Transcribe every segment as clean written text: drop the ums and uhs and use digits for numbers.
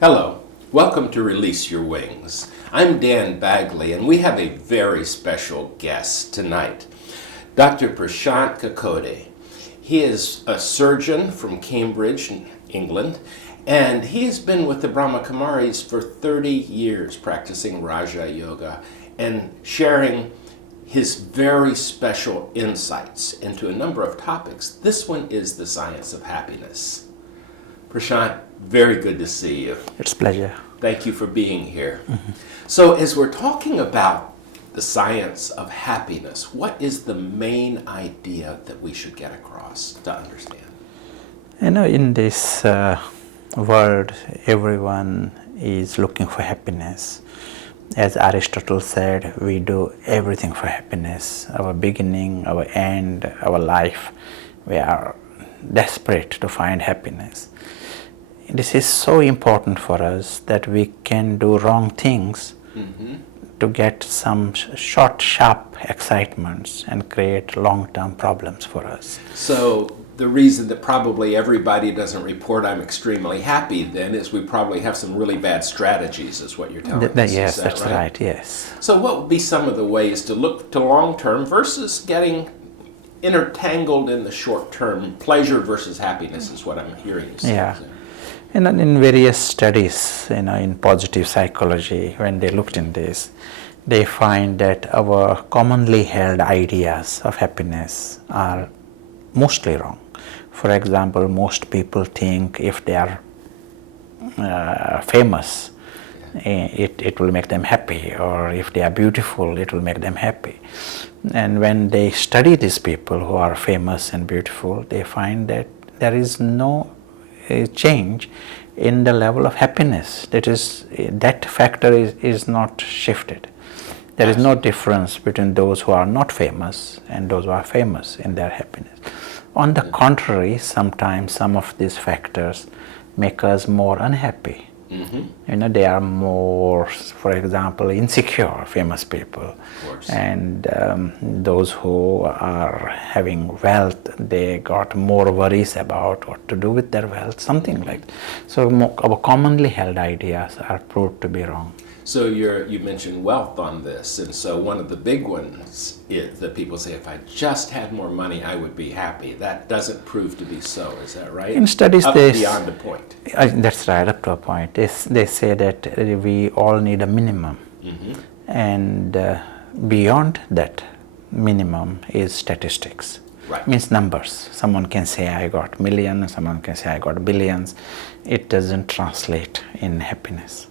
Hello, welcome to Release Your Wings. I'm Dan Bagley, and we have a very special guest tonight, Dr. Prashant Kakoday. He is a surgeon from Cambridge, England, and he has been with the Brahma Kumaris for 30 years practicing Raja Yoga and sharing his very special insights into a number of topics. This one is the science of happiness. Prashant, very good to see you. It's a pleasure. Thank you for being here. So as we're talking about the science of happiness, what is the main idea that we should get across to understand? You know, in this world, everyone is looking for happiness. As Aristotle said, we do everything for happiness. Our beginning, our end, our life, we are desperate to find happiness. This is so important for us that we can do wrong things to get some short, sharp excitements and create long-term problems for us. So the reason that probably everybody doesn't report I'm extremely happy then is we probably have some really bad strategies is what you're telling us. Yes, is that that's right, yes. So what would be some of the ways to look to long-term versus getting intertangled in the short-term? Pleasure versus happiness is what I'm hearing you say. Yeah. And in various studies, in positive psychology, when they looked in this, they find that our commonly held ideas of happiness are mostly wrong. For example, most people think if they are famous, it will make them happy, or if they are beautiful, it will make them happy. And when they study these people who are famous and beautiful, they find that there is no change in the level of happiness. That factor is not shifted. There is no difference between those who are not famous and those who are famous in their happiness. On the contrary, sometimes some of these factors make us more unhappy. They are more, for example, insecure, famous people. And those who are having wealth, they got more worries about what to do with their wealth, something like that. So our commonly held ideas are proved to be wrong. So you mentioned wealth on this, and so one of the big ones is that people say, if I just had more money, I would be happy. That doesn't prove to be so, is that right? In studies, beyond a point. That's right, up to a point. They say that we all need a minimum, and beyond that minimum is statistics. Right. Means numbers. Someone can say I got millions, someone can say I got billions. It doesn't translate in happiness.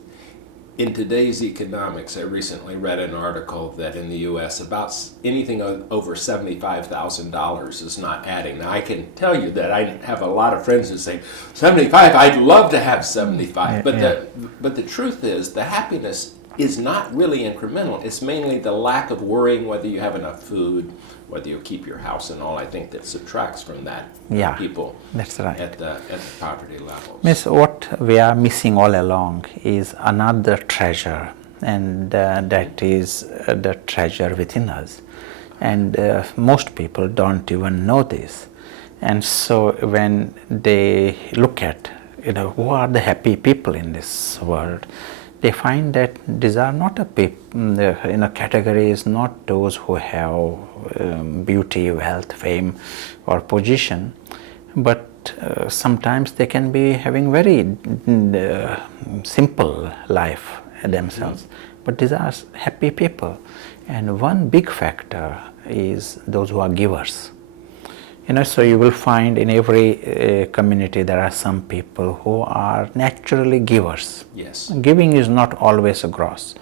In today's economics, I recently read an article that in the U.S. about anything over $75,000 is not adding. Now, I can tell you that I have a lot of friends who say, 75, I'd love to have 75. But the truth is, the happiness is not really incremental. It's mainly the lack of worrying whether you have enough food, whether you keep your house and all. I think that subtracts from that people that's right. at the poverty levels. Miss, what we are missing all along is another treasure, and that is the treasure within us. And most people don't even know this. And so when they look at, who are the happy people in this world, they find that these are not category is not those who have beauty, wealth, fame, or position, but sometimes they can be having very simple life themselves. But these are happy people, and one big factor is those who are givers. So you will find in every community there are some people who are naturally givers. Yes. Giving is not always gross.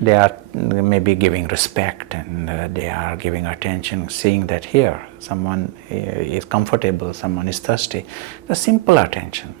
They are maybe giving respect, and they are giving attention, seeing that here someone is comfortable, someone is thirsty. The simple attention.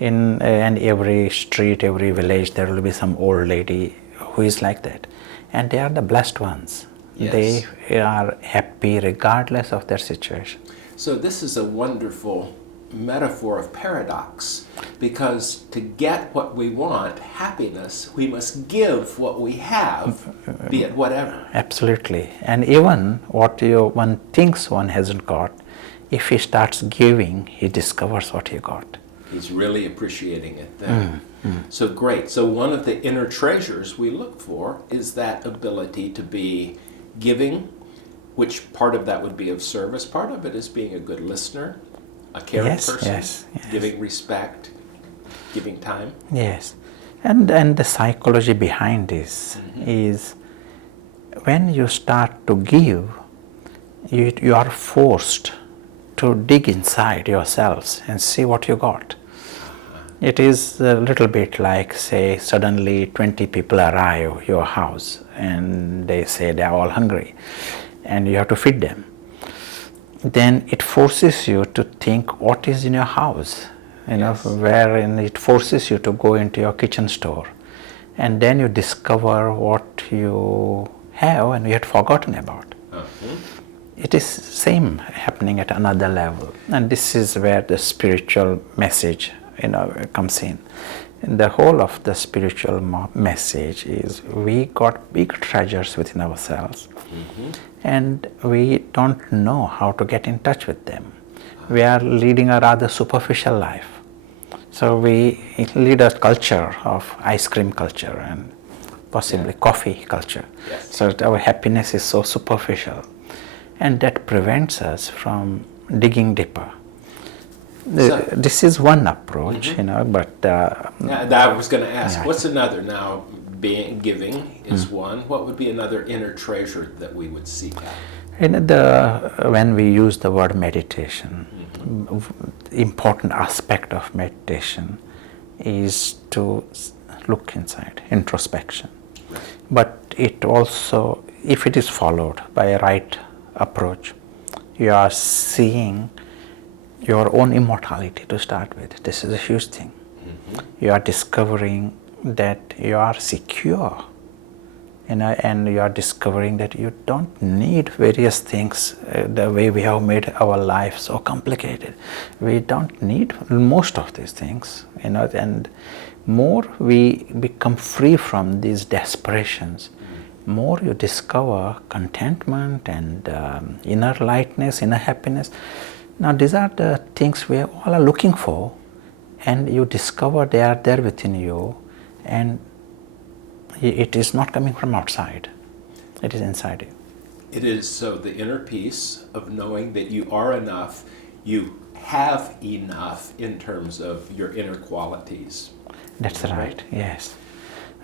In every street, every village, there will be some old lady who is like that, and they are the blessed ones. Yes. They are happy regardless of their situation. So this is a wonderful metaphor of paradox, because to get what we want, happiness, we must give what we have, be it whatever. Absolutely. And even what one thinks one hasn't got, if he starts giving, he discovers what he got. He's really appreciating it then. So great. So one of the inner treasures we look for is that ability to be giving, which part of that would be of service. Part of it is being a good listener, a caring Yes, person, yes, yes. giving respect, giving time. Yes, and the psychology behind this is when you start to give, you are forced to dig inside yourselves and see what you got. It is a little bit like, say, suddenly 20 people arrive your house and they say they are all hungry and you have to feed them. Then it forces you to think what is in your house, wherein it forces you to go into your kitchen store, and then you discover what you have and you had forgotten about. It is same happening at another level, and this is where the spiritual message comes in. And the whole of the spiritual message is we got big treasures within ourselves, and we don't know how to get in touch with them. We are leading a rather superficial life. So we lead a culture of ice cream culture and possibly coffee culture. Yes. So our happiness is so superficial, and that prevents us from digging deeper. This is one approach, but I was going to ask, yeah. what's another? Now, giving is one. What would be another inner treasure that we would seek out? When we use the word meditation, important aspect of meditation is to look inside, introspection. Right. But it also, if it is followed by a right approach, you are seeing your own immortality to start with. This is a huge thing. You are discovering that you are secure, and you are discovering that you don't need various things the way we have made our life so complicated. We don't need most of these things, and more we become free from these desperations, more you discover contentment and inner lightness, inner happiness. Now these are the things we all are looking for, and you discover they are there within you, and it is not coming from outside, it is inside you. It is so the inner peace of knowing that you are enough, you have enough in terms of your inner qualities. That's right, yes.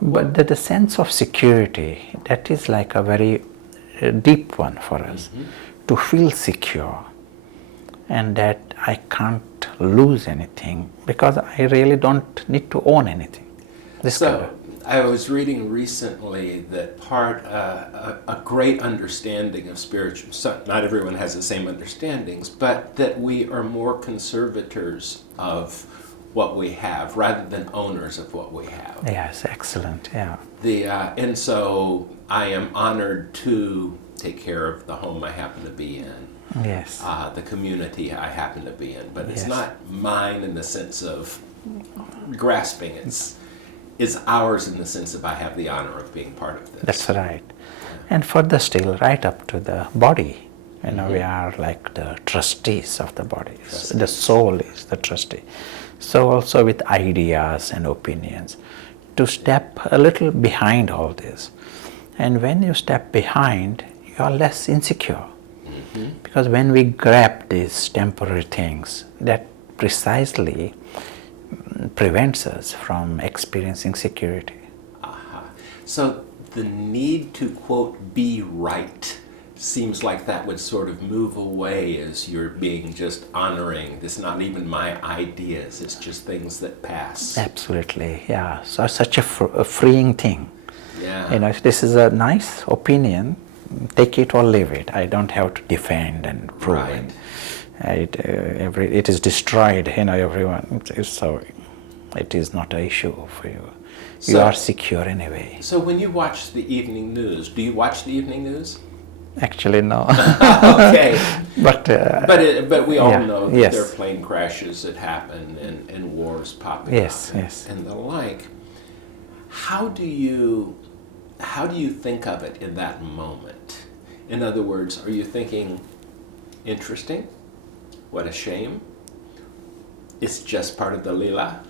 But the sense of security, that is like a very deep one for us, to feel secure, and that I can't lose anything because I really don't need to own anything. I was reading recently that a great understanding of spiritual, not everyone has the same understandings, but that we are more conservators of what we have rather than owners of what we have. Yes, excellent, yeah. And so I am honored to take care of the home I happen to be in. Yes. The community I happen to be in, but it's Yes. not mine in the sense of grasping. It's ours in the sense of I have the honor of being part of this. That's right. And further still, right up to the body, we are like the trustees of the body. The soul is the trustee. So also with ideas and opinions, to step a little behind all this. And when you step behind, you are less insecure. Because when we grab these temporary things, that precisely prevents us from experiencing security. So the need to, quote, be right seems like that would sort of move away as you're being just honoring. It's not even my ideas, it's just things that pass. Absolutely, yeah. So such a freeing thing. Yeah. If this is a nice opinion, take it or leave it. I don't have to defend and prove Right. it. It is destroyed, everyone. So it is not an issue for you. You So- are secure anyway. So when you watch the evening news, do you watch the evening news? Actually, no. Okay. But But we all yeah, know that yes. there are plane crashes that happen and wars popping Yes, up and, yes. and the like. How do you think of it in that moment? In other words, are you thinking, interesting? What a shame. It's just part of the lila.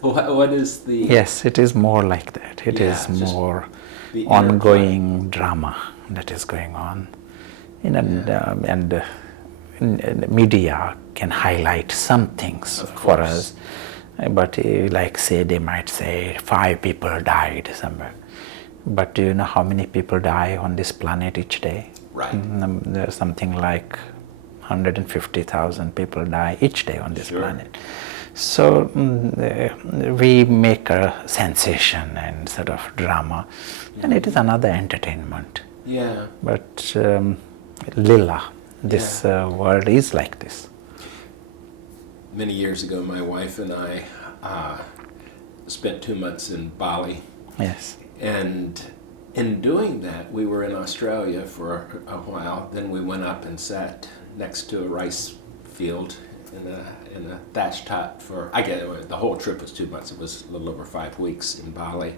What is the... Yes, it is more like that. It Yeah, is just more the inner ongoing drama that is going on. And media can highlight some things Of for course. us, but like say they might say 5 people died somewhere. But do you know how many people die on this planet each day? Right. There's something like 150,000 people die each day on this Sure. planet. So we make a sensation and sort of drama, and it is another entertainment. Yeah. But Lila, this world is like this. Many years ago, my wife and I spent 2 months in Bali. Yes. And in doing that, we were in Australia for a while. Then we went up and sat next to a rice field in a thatched hut for, the whole trip was 2 months. It was a little over 5 weeks in Bali.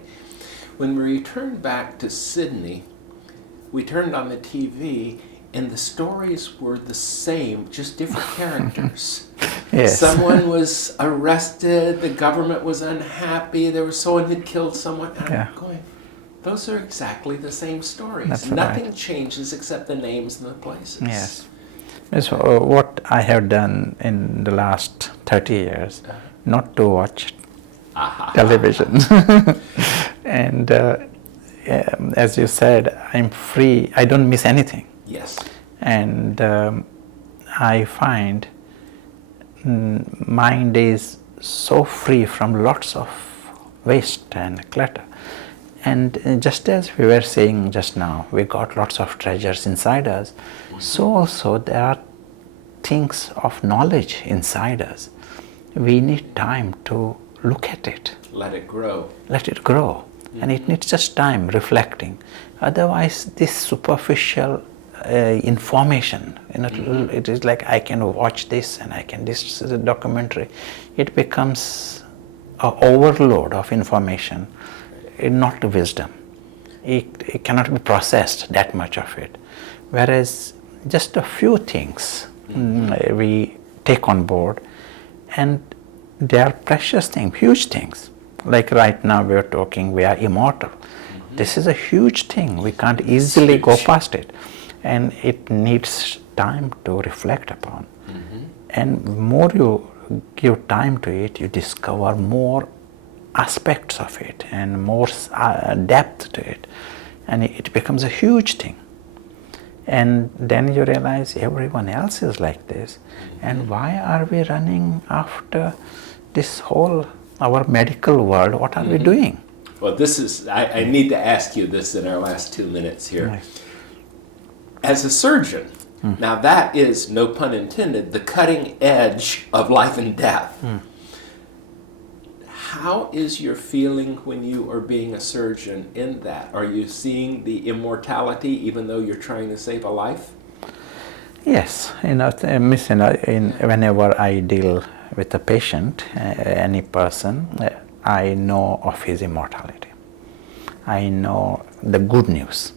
When we returned back to Sydney, we turned on the TV and the stories were the same, just different characters. Yes. Someone was arrested, the government was unhappy, there was someone who'd killed someone. And Yeah. I'm going, those are exactly the same stories. That's Nothing right. changes except the names and the places. Yes. So what I have done in the last 30 years, not to watch television. And as you said, I'm free, I don't miss anything. Yes. And I find mind is so free from lots of waste and clutter. And just as we were saying just now, we got lots of treasures inside us, so also there are things of knowledge inside us. We need time to look at it. Let it grow. Let it grow. And it needs just time reflecting. Otherwise, this superficial information, it is like I can watch this and this is a documentary. It becomes an overload of information, not wisdom. It cannot be processed, that much of it. Whereas just a few things we take on board, and they are precious things, huge things. Like right now we are talking, we are immortal. This is a huge thing. We can't easily go past it. And it needs time to reflect upon. And more you give time to it, you discover more aspects of it and more depth to it. And it becomes a huge thing. And then you realize everyone else is like this. And why are we running after this whole, our medical world? What are we doing? Well, this is, I need to ask you this in our last 2 minutes here. Nice. As a surgeon, now that is, no pun intended, the cutting edge of life and death. How is your feeling when you are being a surgeon in that? Are you seeing the immortality even though you're trying to save a life? Yes, whenever I deal with a patient, any person, I know of his immortality. I know the good news.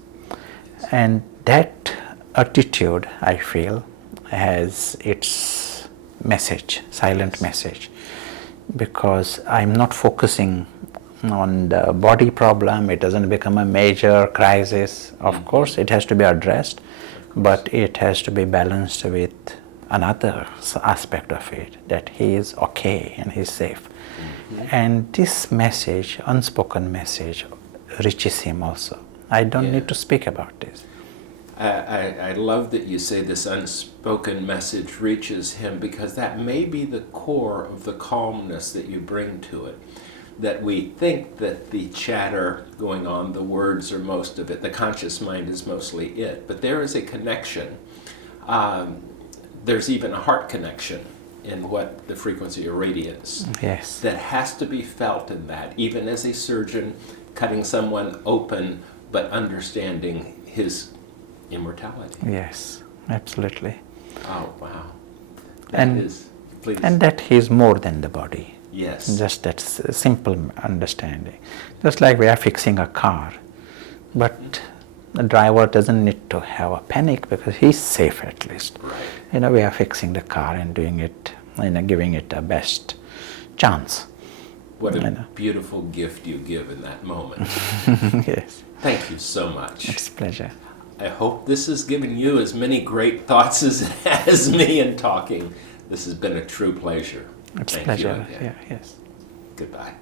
And that attitude, I feel, has its message, silent message, because I'm not focusing on the body problem. It doesn't become a major crisis. Of course, it has to be addressed, but it has to be balanced with another aspect of it, that he is okay and he's safe. And this message, unspoken message, reaches him also. I don't need to speak about this. I love that you say this unspoken message reaches him, because that may be the core of the calmness that you bring to it. That we think that the chatter going on, the words are most of it, the conscious mind is mostly it, but there is a connection. There's even a heart connection in what the frequency irradiates. Yes. That has to be felt in that, even as a surgeon cutting someone open, but understanding his immortality. Yes, absolutely. Oh, wow. Please. And that he is more than the body. Yes. Just that simple understanding. Just like we are fixing a car, but the driver doesn't need to have a panic because he's safe at least. Right. We are fixing the car and doing it, giving it the best chance. What I a know. beautiful gift you give in that moment. Yes, Thank you so much. it's a pleasure. I hope this has given you as many great thoughts as it has me in talking. This has been a true pleasure. It's a Thank you pleasure. again. Yeah, yes. Goodbye.